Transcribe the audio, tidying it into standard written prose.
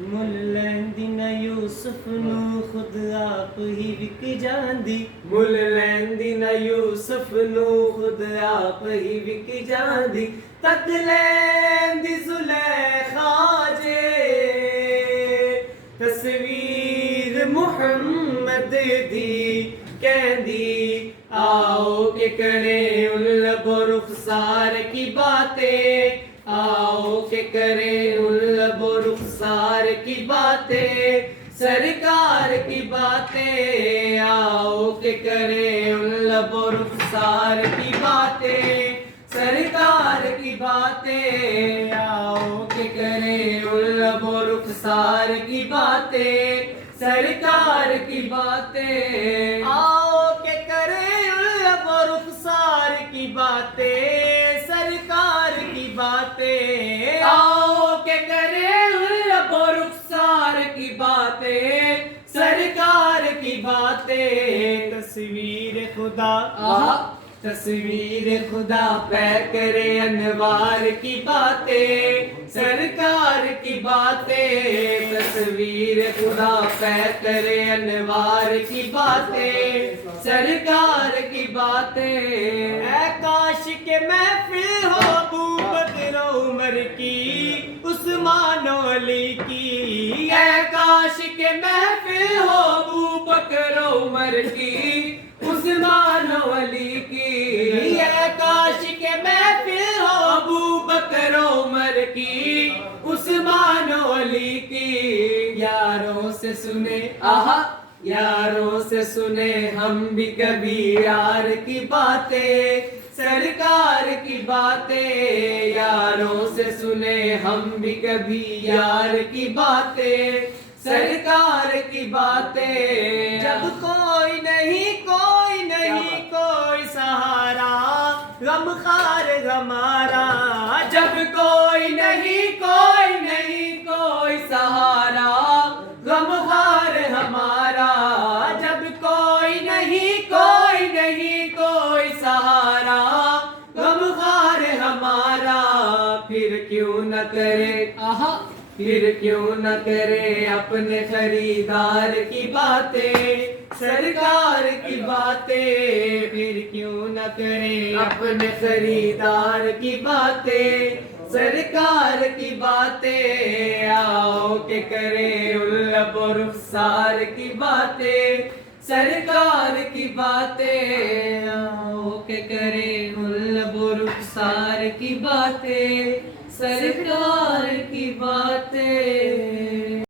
ਮੁੱਲ ਲੈਂਦੀ ਨਾ ਯੂਸਫ ਨੂੰ ਖੁਦ ਆਪ ਹੀ ਵਿਕ ਜਾਂਦੀ ਮੁੱਲ ਲੈਂਦੀ ਨਾ ਯੂਸਫ ਨੂੰ ਖੁਦ ਆਪ ਹੀ ਵਿਕ ਜਾਂਦੀ ਤੱਕ ਲੈਂਦੀ ਜ਼ੁਲੈਖਾ ਜੇ ਤਸਵੀਰ ਮੁਹੰਮਦ ਦੀ ਕਹਿੰਦੀ आओ के करे उन लबो रुखसार की बातें आओ के करे उन लबो रुखसार की बातें सरकार की बातें आओ के करे उन लबो रुखसार की बातें सरकार की बातें आओ के करे उन लबो रुखसार की बातें सरकार की बातें आओ के करे रुखसार की बातें सरकार की बातें आओ के करे रुखसार की बातें सरकार की बातें तस्वीर खुदा तस्वीर खुदा पै करे अनवार की बातें सरकार की बातें तस्वीर खुदा पै करे अनवार की बातें सरकार की बातें ऐ काश के महफिल हो अबू बकर उमर की उस्मान अली की ऐ काश के महफिल हो अबू बकर उमर की उस्मान अली की ऐ काश के महफिल हो अबू बकर उमर की उस्मान अली की यारों से सुने यारों से सुने हम भी कभी यार की बातें सरकार की बातें यारों से सुने हम भी कभी यार की बातें सरकार की बातें जब कोई नहीं कोई सहारा गमखार हमारा जब कोई नहीं कोई सहारा गमखार हमारा जब कोई नहीं कोई सहारा गमखार हमारा फिर क्यों न करे अपने खरीदार की बातें सरकार की बातें फिर क्यों न करे अपने खरीदार की बातें सरकार की बातें आओ के करे उन लबो रुखसार की बातें सरकार की बातें आओ के करे उन लबो रुखसार की बातें सरकार की बातें।